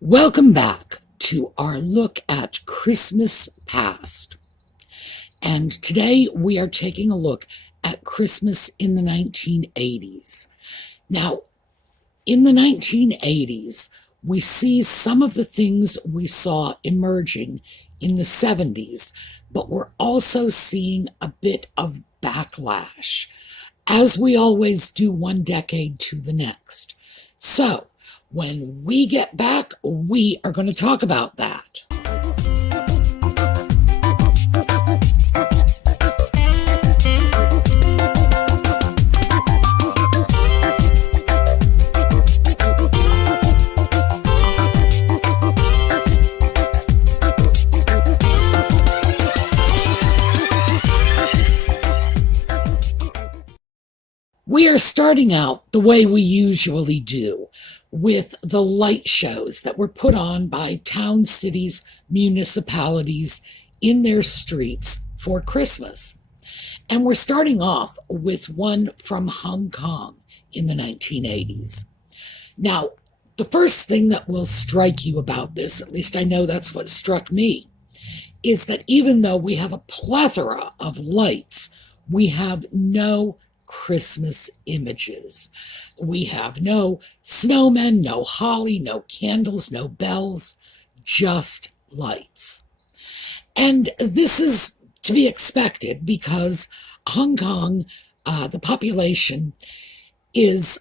Welcome back to our look at Christmas past. And today we are taking a look at Christmas in the 1980s. Now, in the 1980s, we see some of the things we saw emerging in the 70s, but we're also seeing a bit of backlash, as we always do one decade to the next. So, when we get back, we are going to talk about that. We are starting out the way we usually do, with the light shows that were put on by towns, cities, municipalities in their streets for Christmas. And we're starting off with one from Hong Kong in the 1980s. Now, the first thing that will strike you about this, at least I know that's what struck me, is that even though we have a plethora of lights, we have no Christmas images. We have no snowmen, no holly, no candles, no bells, just lights. And this is to be expected because Hong Kong, the population is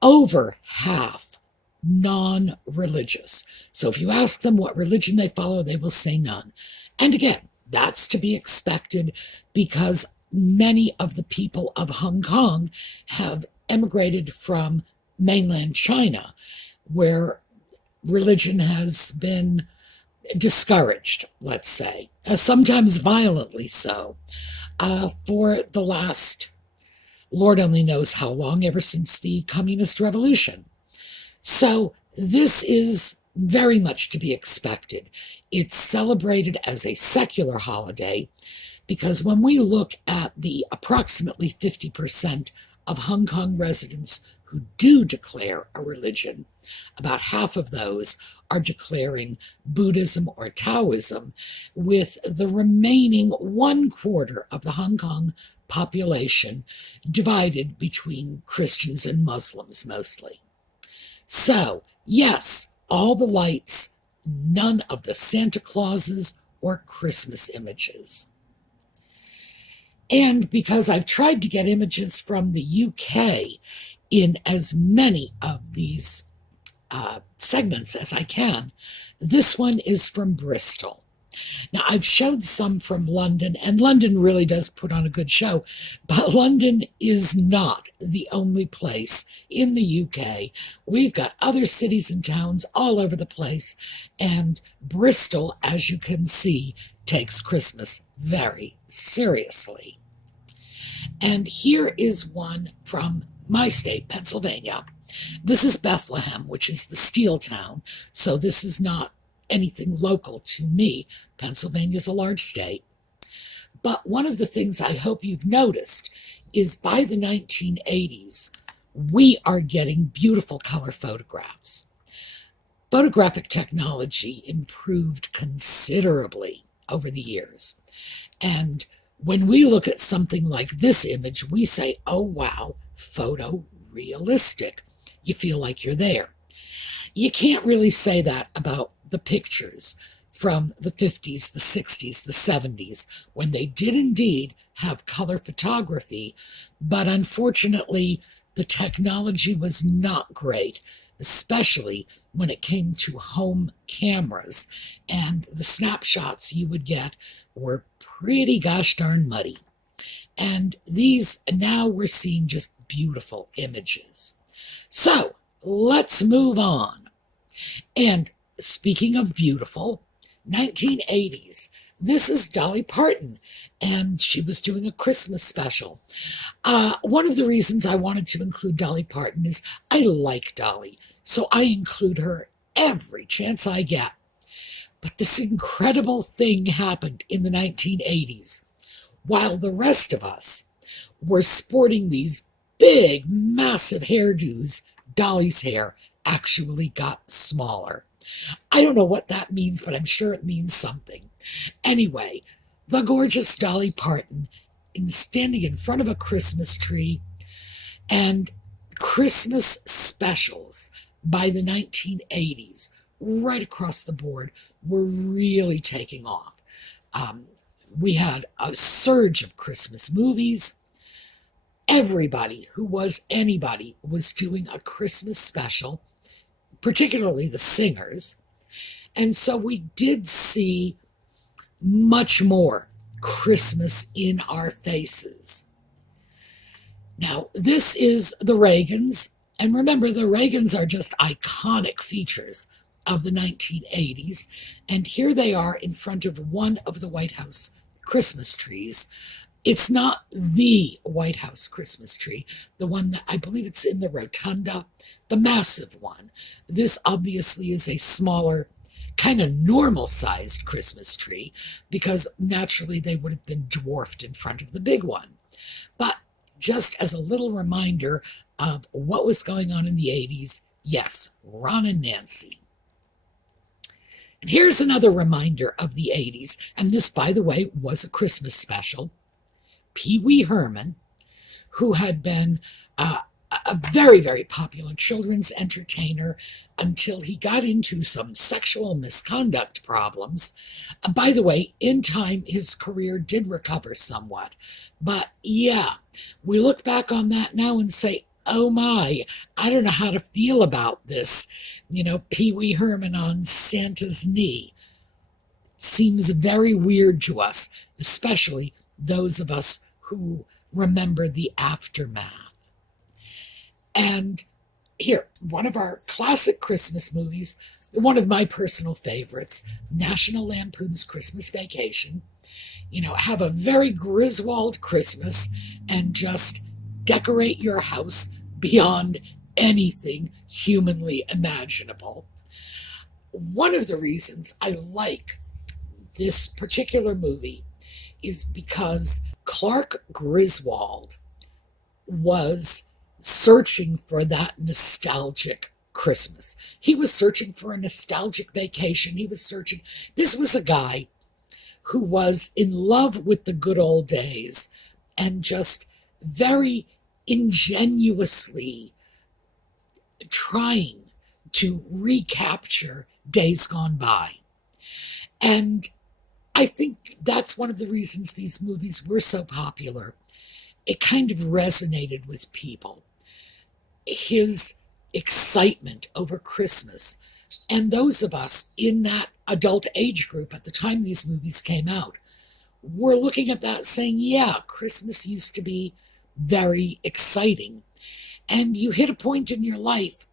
over half non-religious. So if you ask them what religion they follow, they will say none. And again, that's to be expected because many of the people of Hong Kong have emigrated from mainland China, where religion has been discouraged, let's say, sometimes violently so, for the last, Lord only knows how long, ever since the Communist Revolution. So this is very much to be expected. It's celebrated as a secular holiday, because when we look at the approximately 50% of Hong Kong residents who do declare a religion, about half of those are declaring Buddhism or Taoism, with the remaining 1/4 of the Hong Kong population divided between Christians and Muslims mostly. So, yes, all the lights, none of the Santa Clauses or Christmas images. And because I've tried to get images from the UK in as many of these segments as I can, this one is from Bristol. Now, I've showed some from London, and London really does put on a good show, but London is not the only place in the UK. We've got other cities and towns all over the place, and Bristol, as you can see, takes Christmas very seriously. And here is one from my state, Pennsylvania. This is Bethlehem, which is the steel town, so this is not anything local to me. Pennsylvania is a large state. But one of the things I hope you've noticed is by the 1980s, we are getting beautiful color photographs. Photographic technology improved considerably over the years. And when we look at something like this image, we say, oh wow, photorealistic. You feel like you're there. You can't really say that about the pictures from the 50s, the 60s, the 70s, when they did indeed have color photography, but unfortunately the technology was not great, especially when it came to home cameras, and the snapshots you would get were pretty gosh darn muddy. And these, now we're seeing just beautiful images. So let's move on. And speaking of beautiful, 1980s, this is Dolly Parton, and she was doing a Christmas special. One of the reasons I wanted to include Dolly Parton is I like Dolly, so I include her every chance I get. But this incredible thing happened in the 1980s. While the rest of us were sporting these big, massive hairdos, Dolly's hair actually got smaller. I don't know what that means, but I'm sure it means something. Anyway, the gorgeous Dolly Parton standing in front of a Christmas tree, and Christmas specials by the 1980s, right across the board, were really taking off. We had a surge of Christmas movies. Everybody who was anybody was doing a Christmas special, particularly the singers. And so we did see much more Christmas in our faces. Now, this is the Reagans. And remember, the Reagans are just iconic features of the 1980s. And here they are in front of one of the White House Christmas trees. It's not the White House Christmas tree, the one that I believe it's in the rotunda, the massive one. This obviously is a smaller, kind of normal-sized Christmas tree, because naturally they would have been dwarfed in front of the big one. But just as a little reminder of what was going on in the 80s, yes, Ron and Nancy. And here's another reminder of the 80s, and this, by the way, was a Christmas special. Pee Wee Herman, who had been a very, very popular children's entertainer until he got into some sexual misconduct problems. By the way, in time, his career did recover somewhat. But yeah, we look back on that now and say, oh my, I don't know how to feel about this. You know, Pee Wee Herman on Santa's knee seems very weird to us, especially those of us who remember the aftermath. And here, one of our classic Christmas movies, one of my personal favorites, National Lampoon's Christmas Vacation. You know, have a very Griswold Christmas and just decorate your house beyond anything humanly imaginable. One of the reasons I like this particular movie is because Clark Griswold was searching for that nostalgic Christmas. He was searching for a nostalgic vacation. This was a guy who was in love with the good old days and just very ingenuously trying to recapture days gone by. And I think that's one of the reasons these movies were so popular. It kind of resonated with people. His excitement over Christmas. And those of us in that adult age group at the time these movies came out were looking at that saying, yeah, Christmas used to be very exciting. And you hit a point in your life,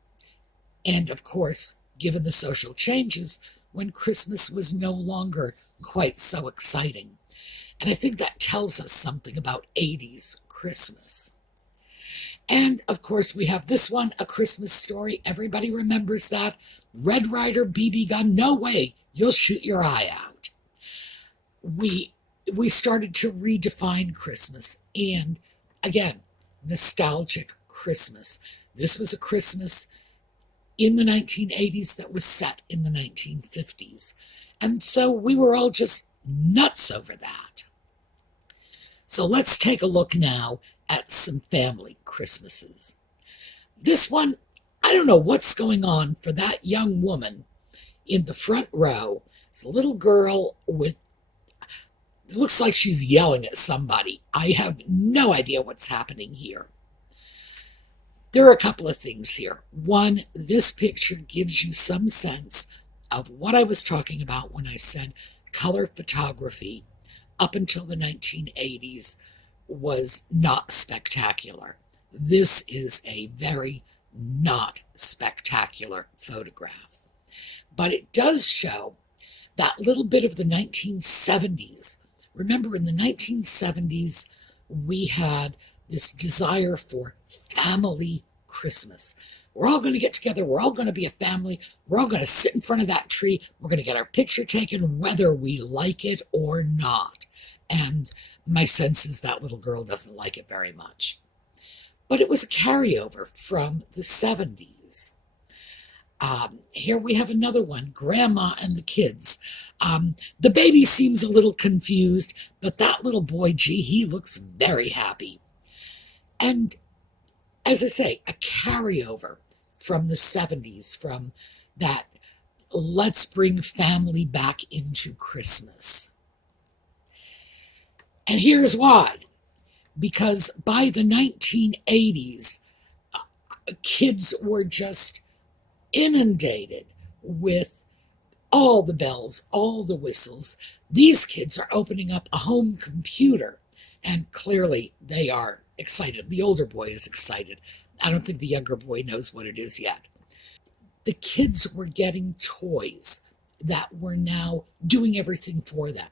and of course, given the social changes, when Christmas was no longer quite so exciting. And I think that tells us something about 80s Christmas. And of course, we have this one, A Christmas Story. Everybody remembers that. Red Ryder BB gun, no way, you'll shoot your eye out. We started to redefine Christmas, and again, nostalgic Christmas. This was a Christmas in the 1980s that was set in the 1950s. And so we were all just nuts over that. So let's take a look now at some family Christmases. This one, I don't know what's going on for that young woman in the front row. It's a little girl with, it looks like she's yelling at somebody. I have no idea what's happening here. There are a couple of things here. One, this picture gives you some sense of what I was talking about when I said color photography up until the 1980s was not spectacular. This is a very not spectacular photograph. But it does show that little bit of the 1970s. Remember, in the 1970s, we had this desire for family Christmas. We're all going to get together. We're all going to be a family. We're all going to sit in front of that tree. We're going to get our picture taken whether we like it or not. And my sense is that little girl doesn't like it very much. But it was a carryover from the 70s. Here we have another one, Grandma and the Kids. The baby seems a little confused, but that little boy, gee, he looks very happy. And as I say, a carryover from the 70s, from that let's bring family back into Christmas. And here's why. Because by the 1980s, kids were just inundated with all the bells, all the whistles. These kids are opening up a home computer, and clearly they are excited. The older boy is excited. I don't think the younger boy knows what it is yet. The kids were getting toys that were now doing everything for them.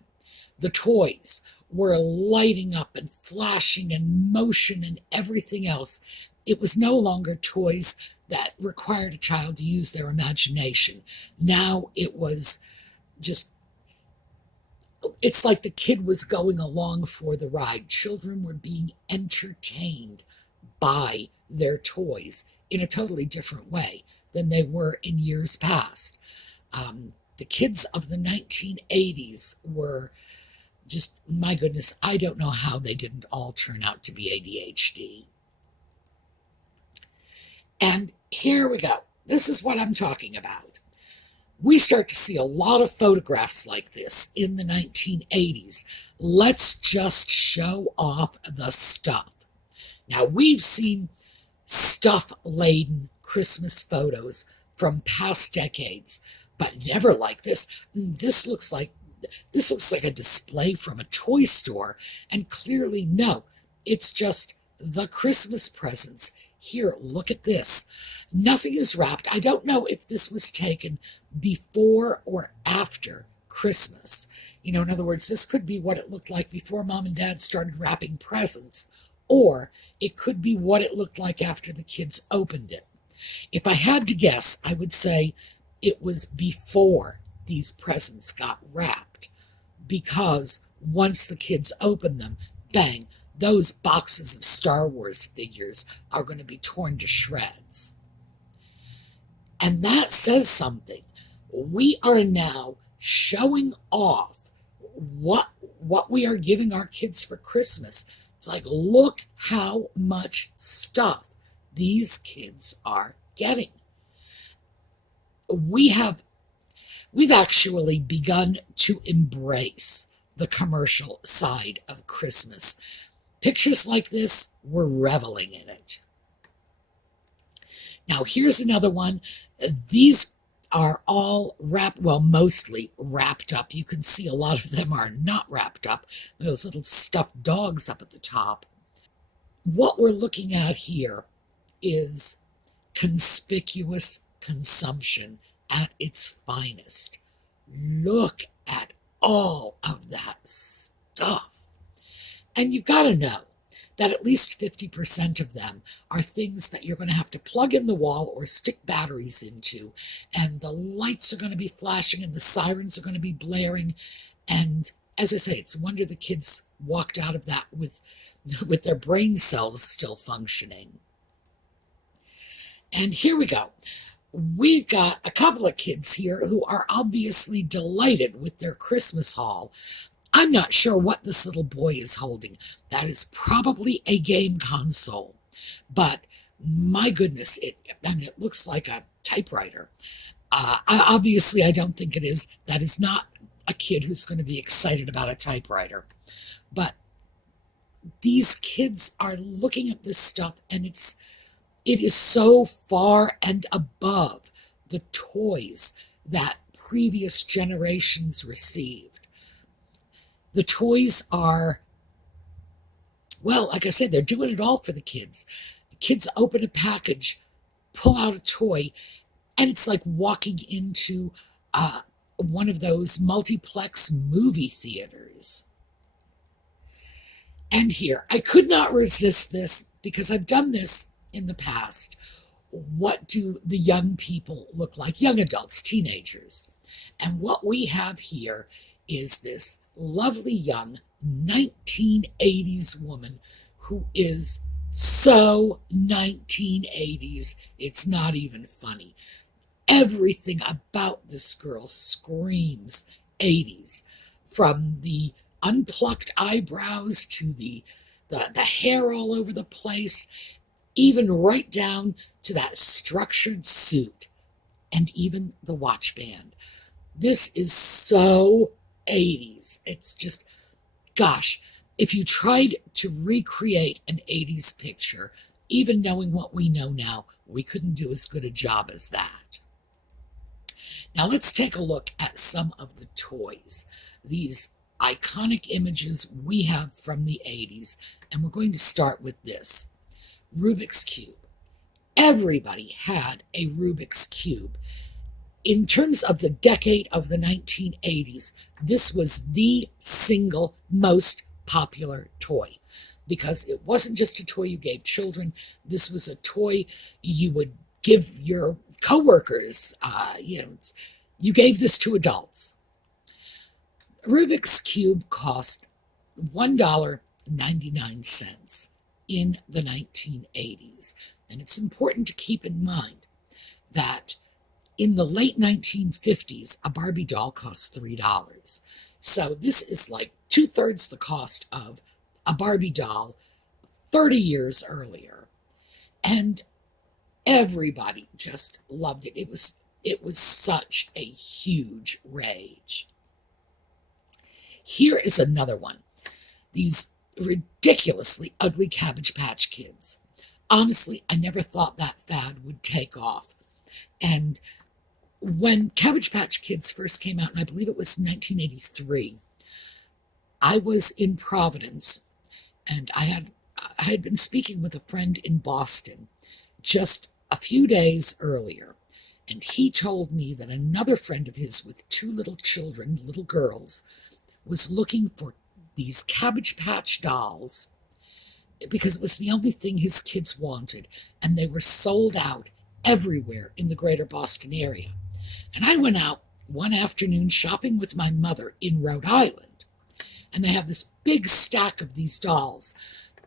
The toys were lighting up and flashing and motion and everything else. It was no longer toys that required a child to use their imagination. Now it was just, it's like the kid was going along for the ride. Children were being entertained by their toys in a totally different way than they were in years past. The kids of the 1980s were just, my goodness, I don't know how they didn't all turn out to be ADHD. And here we go. This is what I'm talking about. We start to see a lot of photographs like this in the 1980s. Let's just show off the stuff. Now, we've seen stuff-laden Christmas photos from past decades, but never like this. This looks like a display from a toy store, and clearly no, it's just the Christmas presents. Here, look at this. Nothing is wrapped. I don't know if this was taken before or after Christmas. You know, in other words, this could be what it looked like before Mom and Dad started wrapping presents, or it could be what it looked like after the kids opened it. If I had to guess, I would say it was before these presents got wrapped, because once the kids opened them, bang, those boxes of Star Wars figures are going to be torn to shreds. And that says something. We are now showing off what we are giving our kids for Christmas. It's like, look how much stuff these kids are getting. We've actually begun to embrace the commercial side of Christmas. Pictures like this, we're reveling in it. Now, here's another one. These are all wrapped, well, mostly wrapped up. You can see a lot of them are not wrapped up. Those little stuffed dogs up at the top. What we're looking at here is conspicuous consumption at its finest. Look at all of that stuff. And you've got to know that at least 50% of them are things that you're going to have to plug in the wall or stick batteries into, and the lights are going to be flashing and the sirens are going to be blaring. And as I say, it's a wonder the kids walked out of that with their brain cells still functioning. And here we go. We've got a couple of kids here who are obviously delighted with their Christmas haul. I'm not sure what this little boy is holding. That is probably a game console. But my goodness, it looks like a typewriter. Obviously, I don't think it is. That is not a kid who's going to be excited about a typewriter. But these kids are looking at this stuff, and it is so far and above the toys that previous generations received. The toys are, well, like I said, they're doing it all for the kids. The kids open a package, pull out a toy, and it's like walking into one of those multiplex movie theaters. And here, I could not resist this because I've done this in the past. What do the young people look like? Young adults, teenagers. And what we have here is this lovely young 1980s woman who is so 1980s, it's not even funny. Everything about this girl screams 80s, from the unplucked eyebrows to the hair all over the place, even right down to that structured suit, and even the watch band. This is so 80s. It's just, gosh, if you tried to recreate an 80s picture, even knowing what we know now, we couldn't do as good a job as that. Now let's take a look at some of the toys, these iconic images we have from the 80s, and we're going to start with this, Rubik's Cube. Everybody had a Rubik's Cube. In terms of the decade of the 1980s, this was the single most popular toy, because it wasn't just a toy you gave children. This was a toy you would give your coworkers. You gave this to adults. Rubik's Cube cost $1.99 in the 1980s. And it's important to keep in mind that in the late 1950s, a Barbie doll cost $3. So this is like 2/3 the cost of a Barbie doll 30 years earlier. And everybody just loved it. It was such a huge rage. Here is another one. These ridiculously ugly Cabbage Patch Kids. Honestly, I never thought that fad would take off. And when Cabbage Patch Kids first came out, and I believe it was 1983, I was in Providence, and I had been speaking with a friend in Boston just a few days earlier, and he told me that another friend of his with 2 little children, little girls, was looking for these Cabbage Patch dolls because it was the only thing his kids wanted, and they were sold out everywhere in the greater Boston area. And I went out one afternoon shopping with my mother in Rhode Island, and they have this big stack of these dolls,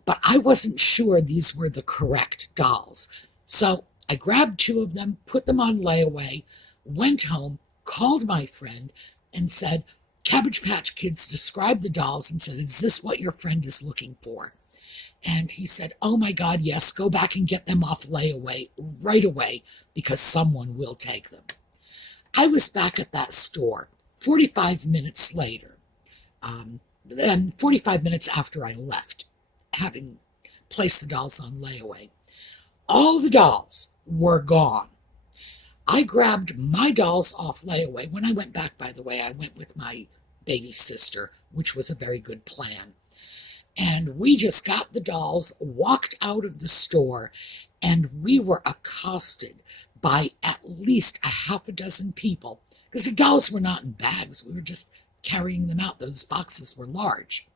but I wasn't sure these were the correct dolls. So I grabbed 2 of them, put them on layaway, went home, called my friend, and said, Cabbage Patch Kids described the dolls and said, is this what your friend is looking for? And he said, oh my God, yes, go back and get them off layaway right away because someone will take them. I was back at that store 45 minutes later, and 45 minutes after I left, having placed the dolls on layaway. All the dolls were gone. I grabbed my dolls off layaway. When I went back, by the way, I went with my baby sister, which was a very good plan. And we just got the dolls, walked out of the store, and we were accosted by at least a half a dozen people, because the dolls were not in bags. We were just carrying them out. Those boxes were large,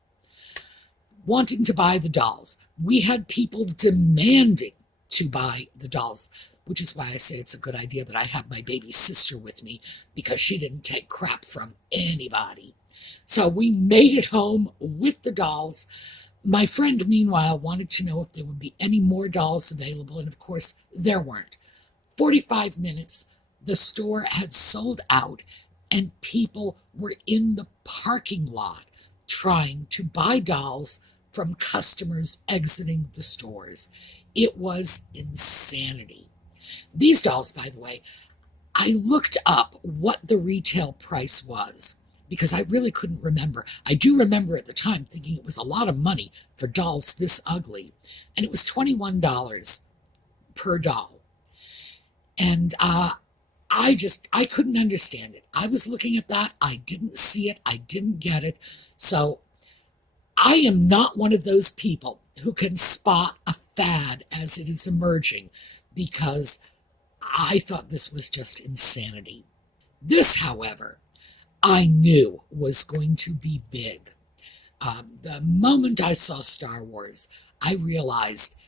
wanting to buy the dolls. We had people demanding to buy the dolls, which is why I say it's a good idea that I have my baby sister with me, because she didn't take crap from anybody. So we made it home with the dolls. My friend, meanwhile, wanted to know if there would be any more dolls available, and of course, there weren't. 45 minutes, the store had sold out, and people were in the parking lot trying to buy dolls from customers exiting the stores. It was insanity. These dolls, by the way, I looked up what the retail price was because I really couldn't remember. I do remember at the time thinking it was a lot of money for dolls this ugly, and it was $21 per doll. And I couldn't understand it. I was looking at that. I didn't see it. I didn't get it. So I am not one of those people who can spot a fad as it is emerging, because I thought this was just insanity. This, however, I knew was going to be big. The moment I saw Star Wars, I realized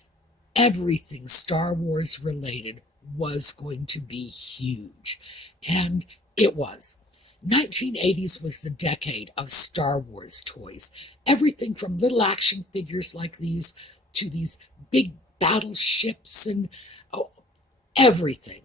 everything Star Wars related was going to be huge. And it was. 1980s was the decade of Star Wars toys. Everything from little action figures like these to these big battleships and everything.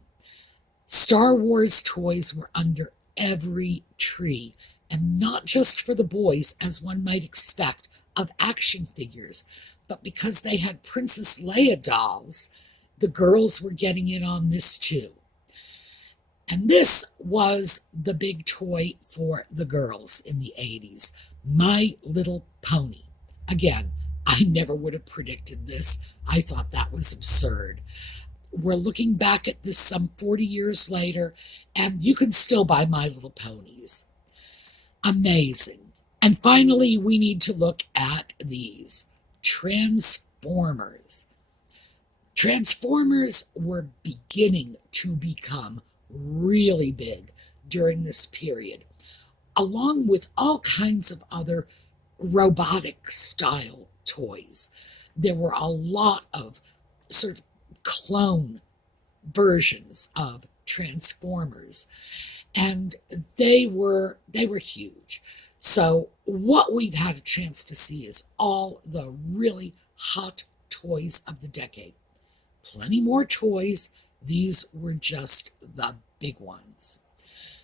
Star Wars toys were under every tree, and not just for the boys, as one might expect, of action figures, but because they had Princess Leia dolls, the girls were getting in on this too. And this was the big toy for the girls in the 80s, My Little Pony. Again, I never would have predicted this. I thought that was absurd. We're looking back at this some 40 years later, and you can still buy My Little Ponies. Amazing. And finally, we need to look at these Transformers. Transformers were beginning to become really big during this period, along with all kinds of other robotic style toys. There were a lot of sort of clone versions of Transformers, and they were huge. So what we've had a chance to see is all the really hot toys of the decade. Plenty more toys. These were just the big ones.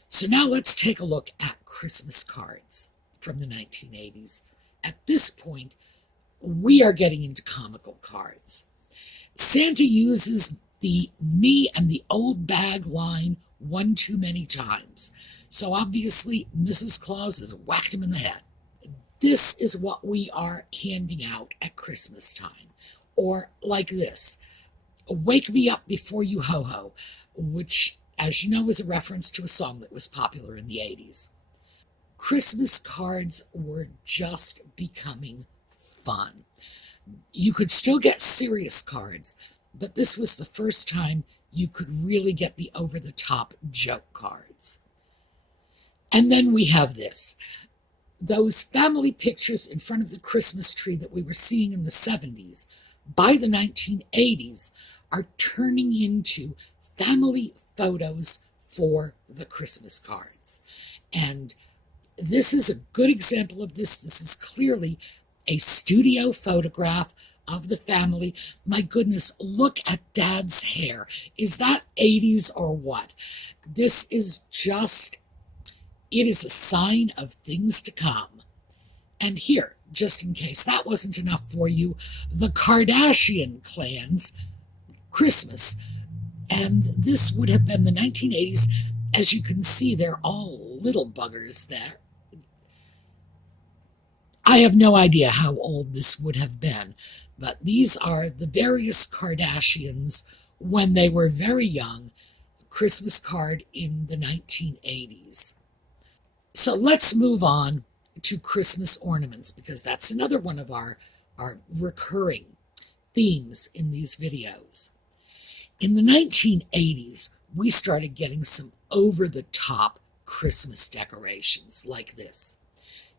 So now let's take a look at Christmas cards from the 1980s. At this point, we are getting into comical cards. Santa uses the me and the old bag line one too many times. So obviously, Mrs. Claus has whacked him in the head. This is what we are handing out at Christmas time. Or like this, Wake Me Up Before You Ho-Ho, which, as you know, is a reference to a song that was popular in the 80s. Christmas cards were just becoming fun. You could still get serious cards, but this was the first time you could really get the over-the-top joke cards. And then we have this. Those family pictures in front of the Christmas tree that we were seeing in the 70s, by the 1980s, are turning into family photos for the Christmas cards. And this is a good example of this. This is clearly a studio photograph of the family. My goodness, look at Dad's hair. Is that 80s or what? This is just, it is a sign of things to come. And here, just in case that wasn't enough for you, the Kardashian clan's Christmas. And this would have been the 1980s. As you can see, they're all little buggers there. I have no idea how old this would have been, but these are the various Kardashians when they were very young, Christmas card in the 1980s. So let's move on to Christmas ornaments, because that's another one of our recurring themes in these videos. In the 1980s, we started getting some over-the-top Christmas decorations like this.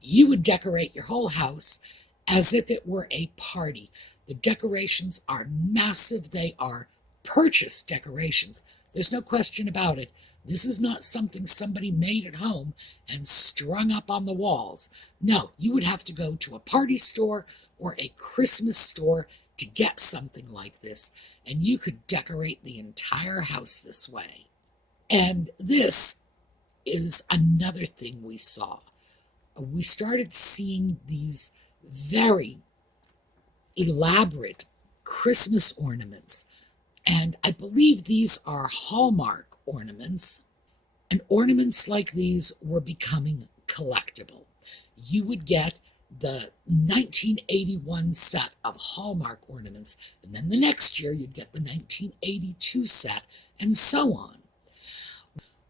You would decorate your whole house as if it were a party. The decorations are massive. They are purchased decorations. There's no question about it. This is not something somebody made at home and strung up on the walls. No, you would have to go to a party store or a Christmas store to get something like this, and you could decorate the entire house this way. And this is another thing we saw. We started seeing these very elaborate Christmas ornaments, and I believe these are Hallmark ornaments, and ornaments like these were becoming collectible. You would get the 1981 set of Hallmark ornaments, and then the next year you'd get the 1982 set, and so on.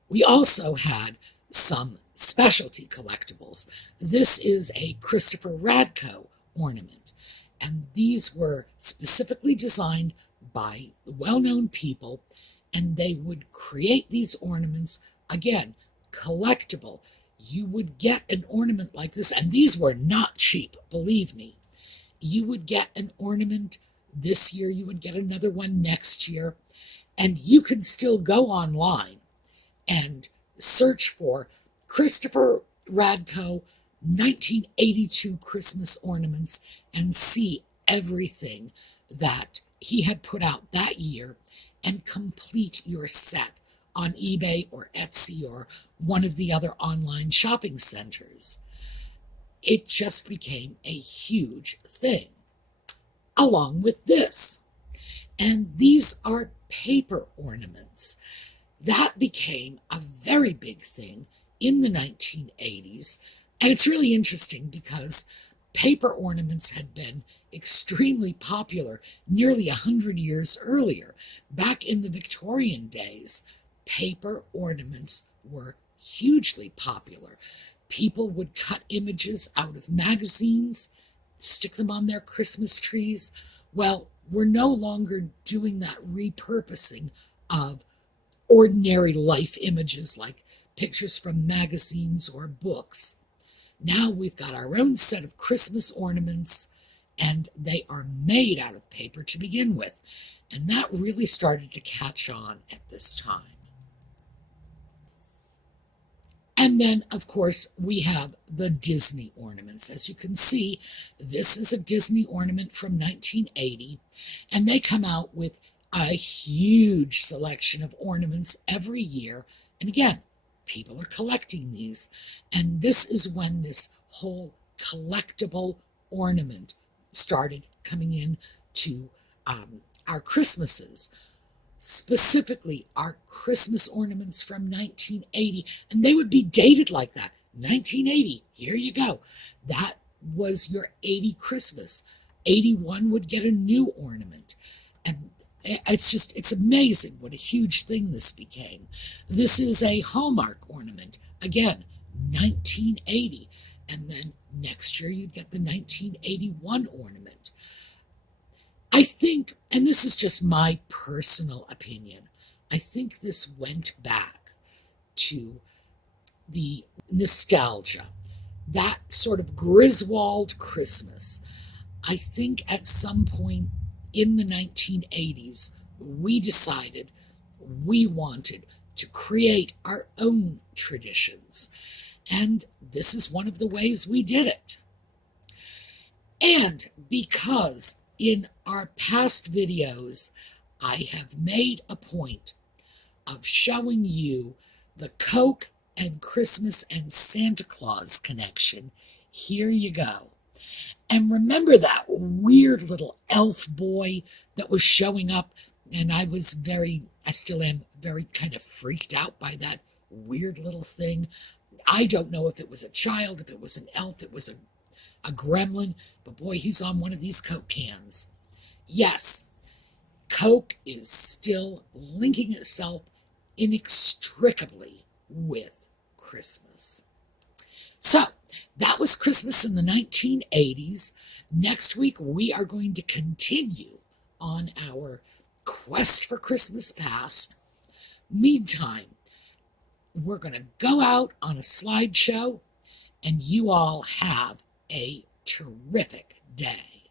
We also had some specialty collectibles. This is a Christopher Radko ornament, and these were specifically designed by well-known people, and they would create these ornaments, again, collectible. You would get an ornament like this, and these were not cheap, believe me. You would get an ornament this year, you would get another one next year, and you could still go online and search for Christopher Radko 1982 Christmas ornaments and see everything that he had put out that year and complete your set on eBay or Etsy or one of the other online shopping centers. It just became a huge thing, along with this. And these are paper ornaments. That became a very big thing in the 1980s. And it's really interesting because paper ornaments had been extremely popular nearly 100 years earlier. Back in the Victorian days, paper ornaments were hugely popular. People would cut images out of magazines, stick them on their Christmas trees. Well, we're no longer doing that repurposing of ordinary life images like pictures from magazines or books. Now we've got our own set of Christmas ornaments, and they are made out of paper to begin with. And that really started to catch on at this time. And then, of course, we have the Disney ornaments. As you can see, this is a Disney ornament from 1980, and they come out with a huge selection of ornaments every year. And again, people are collecting these. And this is when this whole collectible ornament started coming in to our Christmases. Specifically, our Christmas ornaments from 1980. And they would be dated like that. 1980, here you go. That was your 80 Christmas. 81 would get a new ornament. And it's amazing what a huge thing this became. This is a Hallmark ornament. Again, 1980. And then next year you'd get the 1981 ornament. I think, and this is just my personal opinion, I think this went back to the nostalgia, that sort of Griswald Christmas. I think at some point in the 1980s, we decided we wanted to create our own traditions. And this is one of the ways we did it. And because in our past videos, I have made a point of showing you the Coke and Christmas and Santa Claus connection. Here you go. And remember that weird little elf boy that was showing up, and I still am very kind of freaked out by that weird little thing. I don't know if it was a child, if it was an elf, it was a gremlin, but boy, he's on one of these Coke cans. Yes, Coke is still linking itself inextricably with Christmas. So, that was Christmas in the 1980s. Next week, we are going to continue on our quest for Christmas past. Meantime, we're going to go out on a slideshow, and you all have a terrific day.